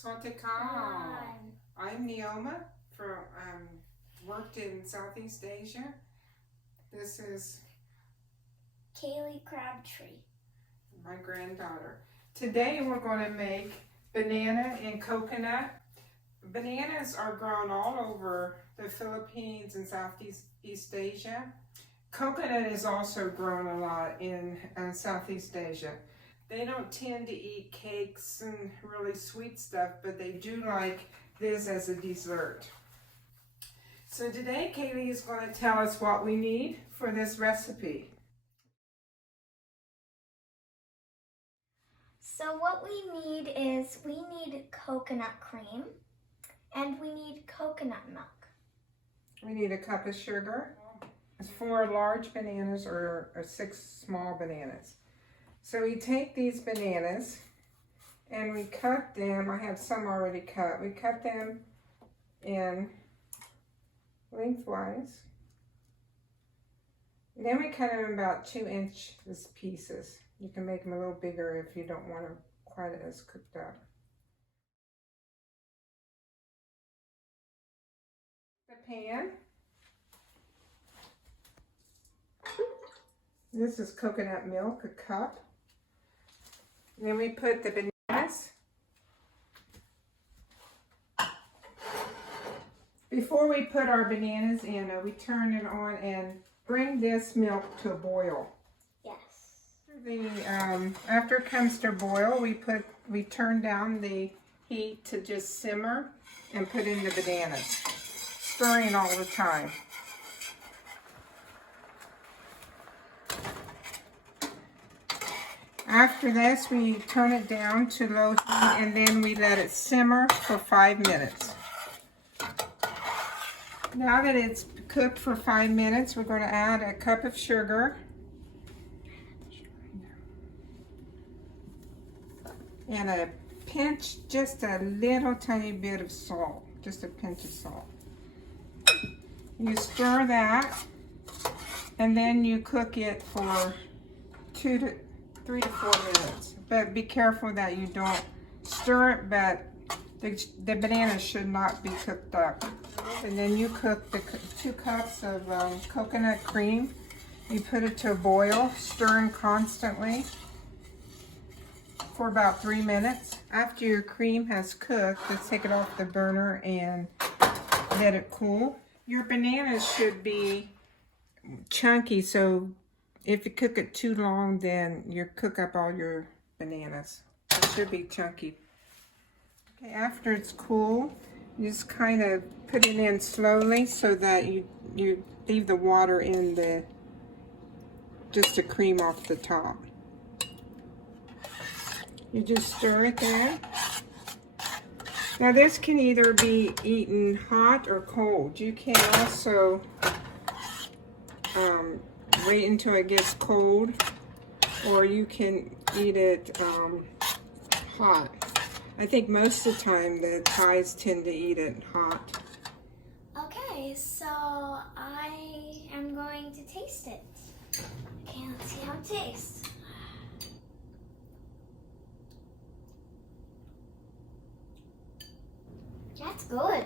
Swatika. I'm Neoma from worked in Southeast Asia. This is Kaylee Crabtree, my granddaughter. Today we're going to make banana and coconut. Bananas are grown all over the Philippines and Southeast Asia. Coconut is also grown a lot in Southeast Asia. They don't tend to eat cakes and really sweet stuff, but they do like this as a dessert. So today Kaylee is going to tell us what we need for this recipe. So what we need is coconut cream and we need coconut milk. We need a cup of sugar. It's 4 large bananas or 6 small bananas. So we take these bananas and we cut them. I have some already cut. We cut them in lengthwise. And then we cut them in about 2-inch pieces. You can make them a little bigger if you don't want them quite as cooked up. The pan. This is coconut milk, a cup. Then we put the bananas. Before we put our bananas in, we turn it on and bring this milk to a boil. Yes. After it comes to boil, we turn down the heat to just simmer and put in the bananas, stirring all the time. After this, we turn it down to low heat and then we let it simmer for 5 minutes. Now that it's cooked for 5 minutes, we're going to add a cup of sugar and a pinch, just a little tiny bit of salt, just a pinch of salt. You stir that and then you cook it for 3 to 4 minutes. But be careful that you don't stir it, but the bananas should not be cooked up. And then you cook the 2 cups of coconut cream. You put it to a boil, stirring constantly for about 3 minutes. After your cream has cooked, let's take it off the burner and let it cool. Your bananas should be chunky, so if you cook it too long, then you cook up all your bananas. It should be chunky. Okay, after it's cool, you just kind of put it in slowly so that you leave the water in just the cream off the top. You just stir it there. Now this can either be eaten hot or cold. You can also wait until it gets cold, or you can eat it hot. I think most of the time the Thais tend to eat it hot. Okay, so I am going to taste it. Okay, let's see how it tastes. That's good.